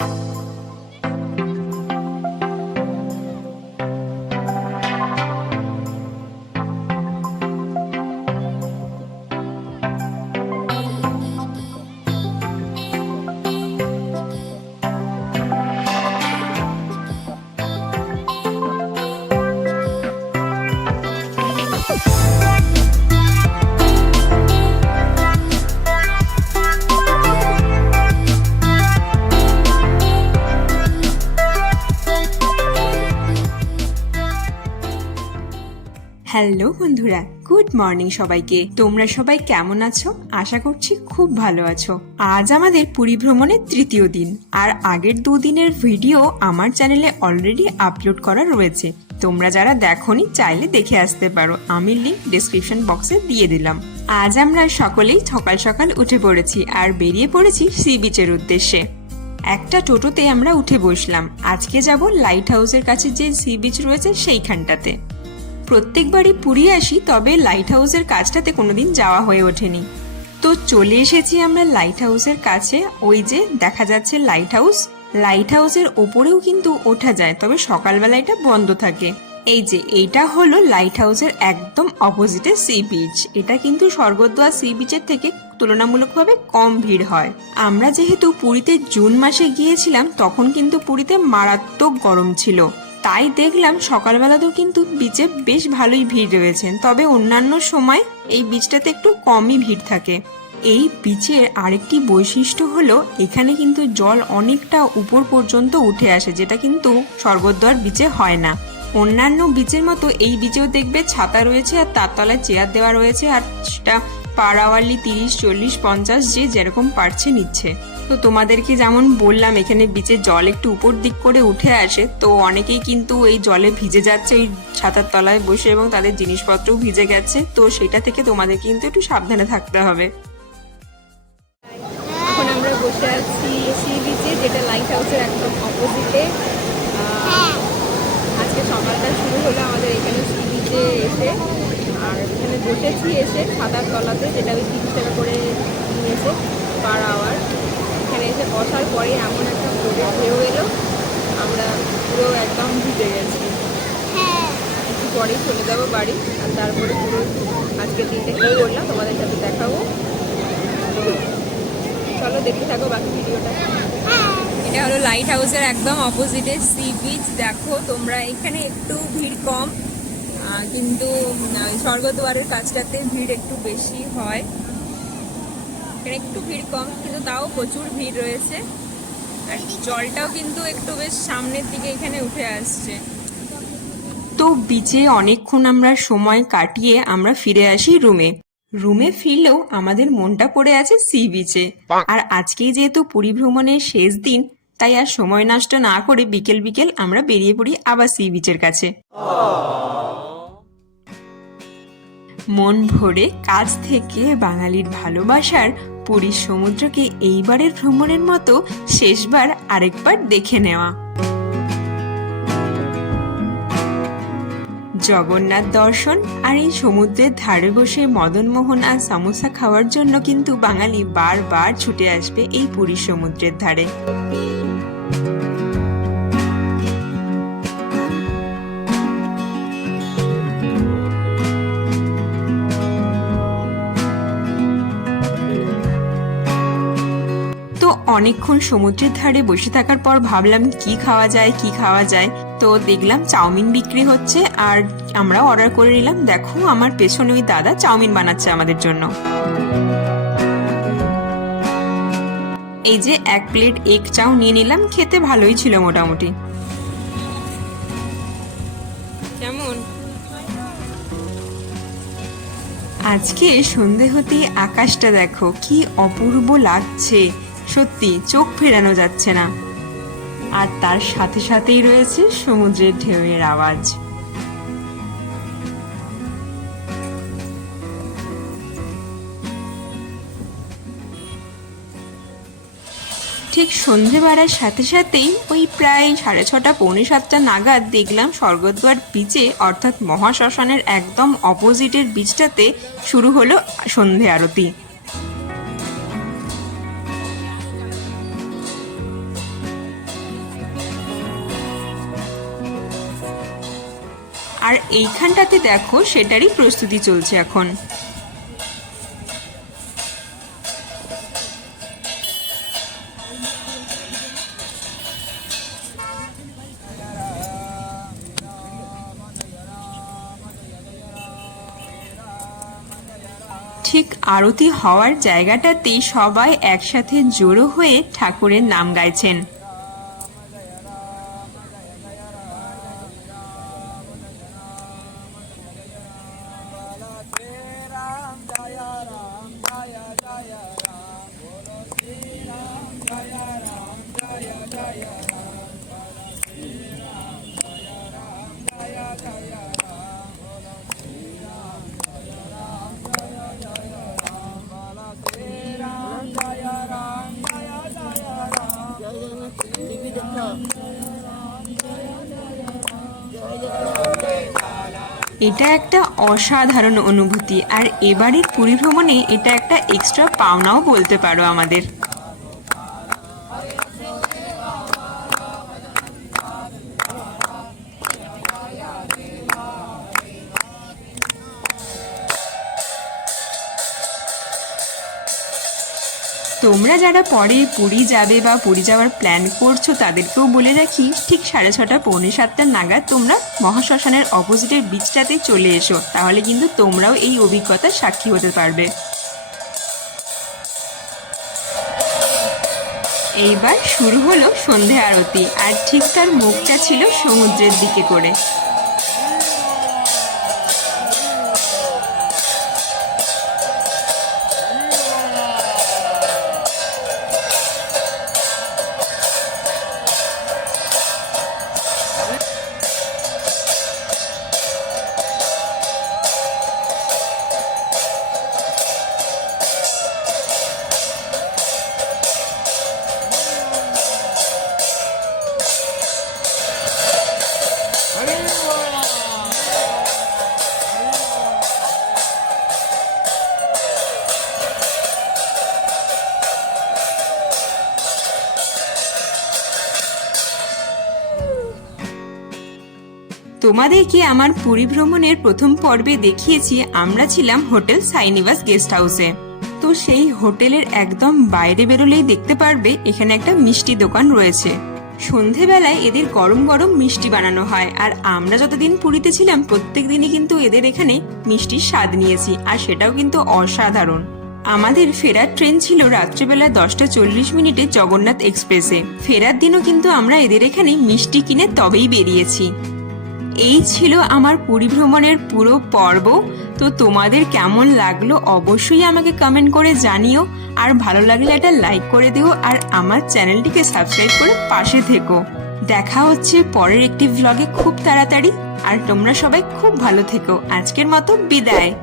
you hello বন্ধুরা, good morning সবাইকে। তোমরা সবাই কেমন আছো? আশা করছি খুব ভালো আছো। আজ আমাদের পুরী ভ্রমণের তৃতীয় দিন, আর আগের দুদিনের ভিডিও আমার চ্যানেলে অলরেডি আপলোড করা রয়েছে। তোমরা যারা দেখোনি, চাইলে দেখে আসতে পারো। আমি লিঙ্ক ডিসক্রিপশন বক্সে দিয়ে দিলাম। আজ আমরা সকলেই সকাল সকাল উঠে পড়েছি, আর বেরিয়ে পড়েছি সি বিচের উদ্দেশ্যে। একটা টোটোতে আমরা উঠে বসলাম। আজকে যাব লাইট হাউসের কাছে যে সি বিচ রয়েছে সেইখানটাতে। প্রত্যেকবারই পুরী আসি, তবে লাইট হাউসের কাজটাতে কোনোদিন যাওয়া হয়ে ওঠেনি। তো চলে এসেছি আমরা লাইট হাউসের কাছে। ওই যে দেখা যাচ্ছে লাইট হাউস লাইট হাউসের ওপরেও কিন্তু ওঠা যায়, তবে সকালবেলা এটা বন্ধ থাকে। এই যে এইটা হলো লাইট হাউসের একদম অপোজিটে সি বিচ এটা কিন্তু স্বর্গদ্বার সি বিচের থেকে তুলনামূলকভাবে কম ভিড় হয়। আমরা যেহেতু পুরীতে জুন মাসে গিয়েছিলাম, তখন কিন্তু পুরীতে মারাত্মক গরম ছিল। তাই দেখলাম সকালবেলাতেও কিন্তু বিচে বেশ ভালোই ভিড় রয়েছে। তবে অন্যান্য সময় এই বিচটাতে একটু কমই ভিড় থাকে। এই বিচের আরেকটি বৈশিষ্ট্য হলো, এখানে কিন্তু জল অনেকটা উপর পর্যন্ত উঠে আসে, যেটা কিন্তু স্বর্গদ্বার বিচে হয় না। অন্যান্য বিচের মতো এই বিচেও দেখবে ছাতা রয়েছে আর তার তলায় চেয়ার দেওয়া রয়েছে আর সেটা পাড়াওয়ালি তিরিশ, চল্লিশ, পঞ্চাশ যে যেরকম পারছে নিচ্ছে। তো তোমাদেরকে যেমন বললাম, এখানে বিচের জল একটু উপর দিক করে উঠে আসে, তো অনেকেই কিন্তু এই জলে ভিজে যাচ্ছে ওই ছাতার তলায় বসে এবং তাদের জিনিসপত্রও ভিজে গেছে, তো সেটা থেকে তোমাদের কিন্তু একটু সাবধানে থাকতে হবে। এখন আমরা বসে আছি সি বিচে, যেটা লাইট হাউসের একদম অপোজিটে আজকে সকালটা শুরু হলো আমাদের এখানে সি বিচে এসে। আর এখানে বসেছি এসে ছাতার তলাতে, যেটা ওই তিরিশ টাকা করে নিয়েছে পার আওয়ার এসে বসার পরে এমন একটা রোদের ঢেউ এলো। আমরা পুরো একদম ভিজে গেছি। একটু পরেই চলে যাব বাড়ি আর তারপরে পুরো আজকে দিনটা কী করলাম তোমাদের সাথে দেখাবো। চলো দেখতে থাকো বাকি ভিডিওটা। এটা হলো লাইট হাউসের একদম অপোজিটে সি বিচ দেখো, তোমরা এখানে একটু ভিড় কম কিন্তু স্বর্গদ্বারের কাজটাতে ভিড় একটু বেশি হয়। এখানে একটু ভিড় কম কিন্তু তাও প্রচুর ভিড় রয়েছে। আর জলটাও কিন্তু একটু বেশ সামনের দিকে এখানে উঠে আসছে। তো বিচে অনেকক্ষণ আমরা সময় কাটিয়ে আমরা ফিরে আসি রুমে। রুমে ফিরলেও আমাদের মনটা পড়ে আছে সি বিচে। আর আজকেই যেহেতু পুরী ভ্রমণের শেষ দিন তাই আর সময় নষ্ট না করে বিকেল বিকেল আমরা বেরিয়ে পড়ি আবার সি বিচের কাছে। মন ভরে কাজ থেকে বাঙালির ভালোবাসার পুরীর সমুদ্রকে এইবারের ভ্রমণের মতো শেষবার আরেকবার দেখে নেওয়া। জগন্নাথ দর্শন আর এই সমুদ্রের ধারে বসে মদনমোহন আর সামোসা খাওয়ার জন্য কিন্তু বাঙালি বারবার ছুটে আসবে এই পুরীর সমুদ্রের ধারে। অনেকক্ষণ সমুদ্রের ধারে বসে থাকার পর ভাবলাম কি খাওয়া যায় কি খাওয়া যায়। তো দেখলাম চাউমিন বিক্রি হচ্ছে আর আমরা অর্ডার করে নিলাম। দেখো আমার পেছনে ওই দাদা চাউমিন বানাচ্ছে আমাদের জন্য। এই যে এক প্লেট এগ চাউ নিয়ে নিলাম খেতে ভালোই ছিল মোটামুটি। কেমন? আজকে সন্ধে হতেই আকাশটা দেখো কি অপূর্ব লাগছে। সত্যি চোখ ফেরানো যাচ্ছে না। আর তার সাথে সাথেই রয়েছে সমুদ্রের ঢেউয়ের আওয়াজ। ঠিক সন্ধে বাড়ার সাথে সাথেই ওই প্রায় সাড়ে ছটা, পৌনে সাতটা নাগাদ দেখলাম স্বর্গদ্বার বিচে অর্থাৎ মহাশ্মশানের একদম অপোজিটের বিচটাতে শুরু হলো সন্ধে আরতি। আর এইখানটাতে দেখো সেটারই প্রস্তুতি চলছে এখন। ঠিক আরতি হওয়ার জায়গাটাতেই সবাই একসাথে জড়ো হয়ে ঠাকুরের নাম গাইছেন। এটা একটা অসাধারণ অনুভূতি। আর এবারের পরিভ্রমণে এটা একটা এক্সট্রা পাওনাও বলতে পারো আমাদের। তোমরা যারা পরে পুরী যাবে বা পুরী যাওয়ার প্ল্যান করছ, তাদেরকেও বলে রাখি, ঠিক সাড়ে ছটা, পৌনে সাতটা নাগাদ তোমরা মহাশ্মশানের অপোজিটের বিচটাতে চলে এসো। তাহলে কিন্তু তোমরাও এই অভিজ্ঞতার সাক্ষী হতে পারবে। এইবার শুরু হলো সন্ধে আরতি, আর ঠিক তার মুখটা ছিল সমুদ্রের দিকে করে। তোমাদেরকে আমার পুরী ভ্রমণের প্রথম পর্বে দেখিয়েছি, আমরা ছিলাম হোটেল সাইনিবাস গেস্ট হাউসে। তো সেই হোটেলের একদম বাইরে বেরোলেই দেখতে পারবে, এখানে একটা মিষ্টি দোকান রয়েছে। সন্ধেবেলায় এদের গরম গরম মিষ্টি বানানো হয়, আর আমরা যতদিন পুরীতে ছিলাম প্রত্যেক দিনই কিন্তু এদের এখানে মিষ্টির স্বাদ নিয়েছি, আর সেটাও কিন্তু অসাধারণ। আমাদের ফেরার ট্রেন ছিল রাত্রিবেলা দশটা চল্লিশ মিনিটে জগন্নাথ এক্সপ্রেসে। ফেরার দিনও কিন্তু আমরা এদের এখানে মিষ্টি কিনে তবেই বেরিয়েছি। এই ছিল আমার পুরী ভ্রমণের পুরো পর্ব। তো তোমাদের কেমন লাগল অবশ্যই আমাকে কমেন্ট করে জানিও। আর ভালো লাগলে একটা লাইক করে দিও আর আমার চ্যানেলটিকে সাবস্ক্রাইব করে পাশে থেকো। দেখা হচ্ছে পরের একটি ভ্লগে খুব তাড়াতাড়ি। আর তোমরা সবাই খুব ভালো থেকো। আজকের মতো বিদায়।